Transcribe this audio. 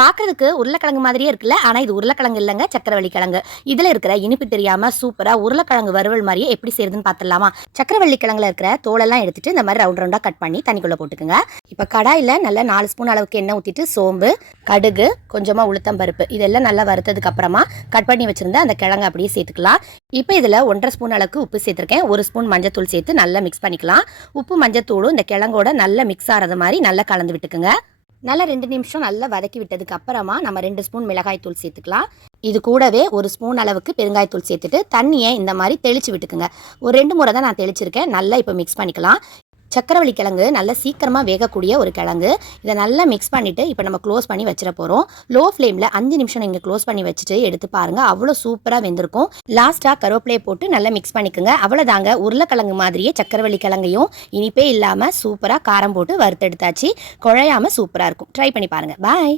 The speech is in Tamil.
பார்க்கறதுக்கு உருளைக்கிழங்கு மாதிரியே இருக்குல்ல. ஆனா இது உருளைக்கிழங்கு இல்லங்க, சக்கரவள்ளி கிழங்கு. இதுல இருக்கிற இனிப்பு தெரியாம சூப்பரா உருளைக்கிழங்கு வறுவல் மாரியே எப்படி செய்றதுன்னு பார்த்துடலாமா? சக்கரவள்ளி கிழங்குல இருக்கிற தோலெல்லாம் எடுத்துட்டு இந்த மாதிரி ரவுண்ட் ரவுண்டா கட் பண்ணி தண்ணிக்குள்ள போட்டுக்கோங்க. இப்ப கடாயில நல்லா 4 ஸ்பூன் அளவுக்கு எண்ணெய் ஊத்திட்டு சோம்பு, கடுகு, கொஞ்சமா உளுத்தம் பருப்பு இதெல்லாம் நல்லா வறுத்ததுக்கு அப்புறமா கட் பண்ணி வச்சிருந்த அந்த கிழங்கு அப்படியே சேர்த்துக்கலாம். இப்போ இதுல 1.5 ஸ்பூன் அளவுக்கு உப்பு சேர்த்திருக்கேன். 1 ஸ்பூன் மஞ்சத்தூள் சேர்த்து நல்லா மிக்ஸ் பண்ணிக்கலாம். உப்பு மஞ்சத்தூளும் இந்த கிழங்கோட நல்லா மிக்ஸ் ஆறது மாதிரி நல்லா கலந்து விட்டுக்குங்க. நல்லா 2 நிமிஷம் நல்லா வதக்கி விட்டதுக்கு அப்புறமா நம்ம 2 ஸ்பூன் மிளகாய் தூள் சேர்த்துக்கலாம். இது கூடவே 1 ஸ்பூன் அளவுக்கு பெருங்காய தூள் சேர்த்துட்டு தண்ணியை இந்த மாதிரி தெளிச்சு விட்டுக்குங்க. ஒரு 2 முறை தான் நான் தெளிச்சிருக்கேன். நல்லா இப்போ மிக்ஸ் பண்ணிக்கலாம். சக்கரவள்ளி கிழங்கு நல்லா சீக்கிரமா வேகக்கூடிய ஒரு கிழங்கு. இதை நல்லா மிக்ஸ் பண்ணிட்டு இப்போ நம்ம க்ளோஸ் பண்ணி வச்சிட போறோம். லோ ஃப்ளேம்ல 5 நிமிஷம் நீங்க க்ளோஸ் பண்ணி வச்சுட்டு எடுத்து பாருங்க. அவ்வளோ சூப்பரா வெந்திருக்கும். லாஸ்டா கருவேப்பிலையை போட்டு நல்லா மிக்ஸ் பண்ணிக்கோங்க. அவ்வளோதாங்க, உருளைக்கிழங்கு மாதிரியே சக்கரவள்ளி கிழங்கையும் இனிப்பே இல்லாம சூப்பரா காரம் போட்டு வறுத்தெடுத்தாச்சு. குழையாம சூப்பரா இருக்கும். ட்ரை பண்ணி பாருங்க. பாய்.